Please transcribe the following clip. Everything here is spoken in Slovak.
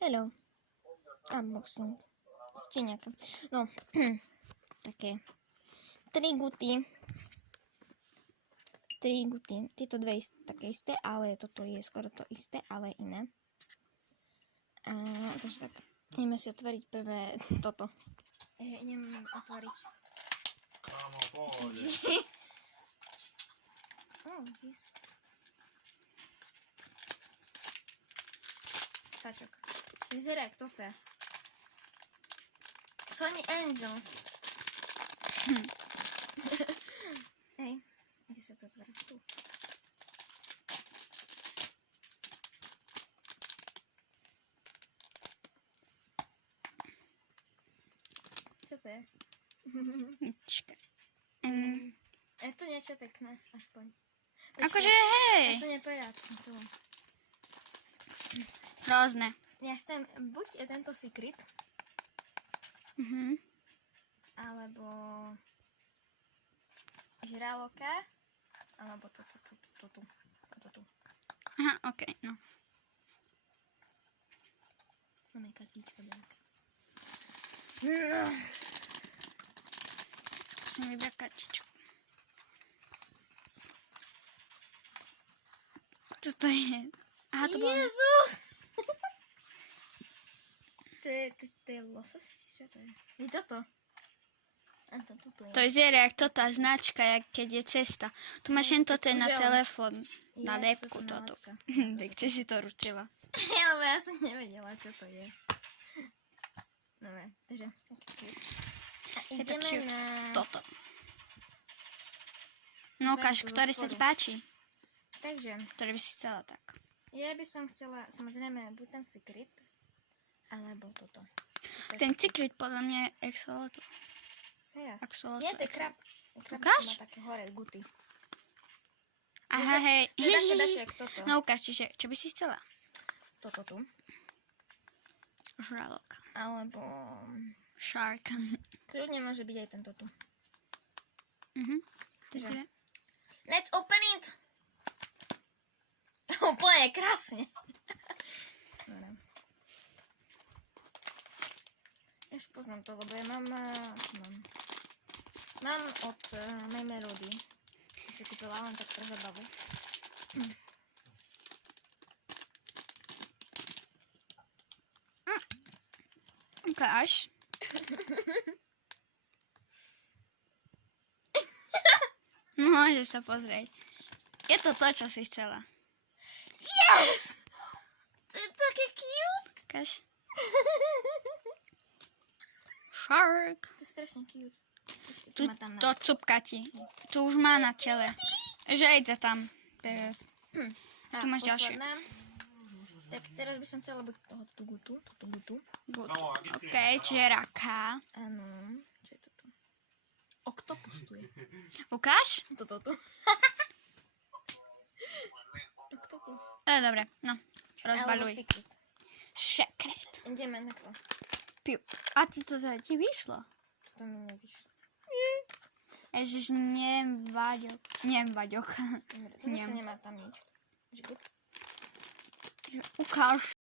Hello. Unboxing. Z cieniaka. No, také 3 guty. Tieto dve také isté, ale toto je skoro to isté, ale iné. Takže tak, ideme si otvoriť prvé toto. Idem otvoriť. Kámo, pohode. Vidíš. Sačok. Vyzerá jak toto. Sony Angels. Hej, kde sa to otvára? Tu. Čo to je? Čakaj. Je to niečo pekné, aspoň. Akože Ja hej. sa nepovedať, som celá. Rôzne. Ja chcem buď tento secret, alebo žraloka, alebo toto. Aha, okej, no. Máme kartička nejaká. Skúsim vybrať kartičku. Toto je... Aha, to bolo... Jezus! To je losos? Čo to je? Je toto? A toto je. To vyzerá jak to tá značka, jak keď je cesta. Tu máš jen toto na telefón, na lepku toto. Tak ty si to ručila. Lebo ja som nevedela, čo to je. Dobre, takže... A Je to ideme cute. na... Toto. No ukáž, ktoré sa ti páči. Takže, Ktoré by si chcela tak. ja by som chcela, samozrejme, buď ten secret, alebo toto. Ten cyklit podľa mňa je exolotu. Hej, jasne. Axolotl, Nie, to je krab. Ukáž? Má také hore guty. Aha, hej. To je také dačo, jak toto. No ukáž, čiže čo by si chcela? Toto tu. Žralok. Alebo... Shark. Kľudne môže byť aj tento tu. Dobre. Let's open it! Úplne krásne. Dobre. Už poznám to, lebo ja mám od mojej Melody. Si kúpila len tak pre zabavu. Ukáž. Môže sa pozrieť. Je to to, čo si chcela. Yes! To je také cute. Ukáž. Shark. To je strašne cute. Tu to cupka ti. Tu už má na tele. Že ide tam. Tu máš ďalšie. Tak teraz by som chcela buď toto gutu. Good. Kámo, aký OK, ty- čiže raka. Áno. Čo je toto? Oktopus tu je. Ukáž? Toto tu. Oktopus. Dobre, no. Alebo Rozbaľuj. secret. Secret. Ideme na to. Piu. A ti to ti vyšlo? To mi nevyšlo. Ježiš, nevaďok. Dobre, to zase nemá tam nič. Ukáž.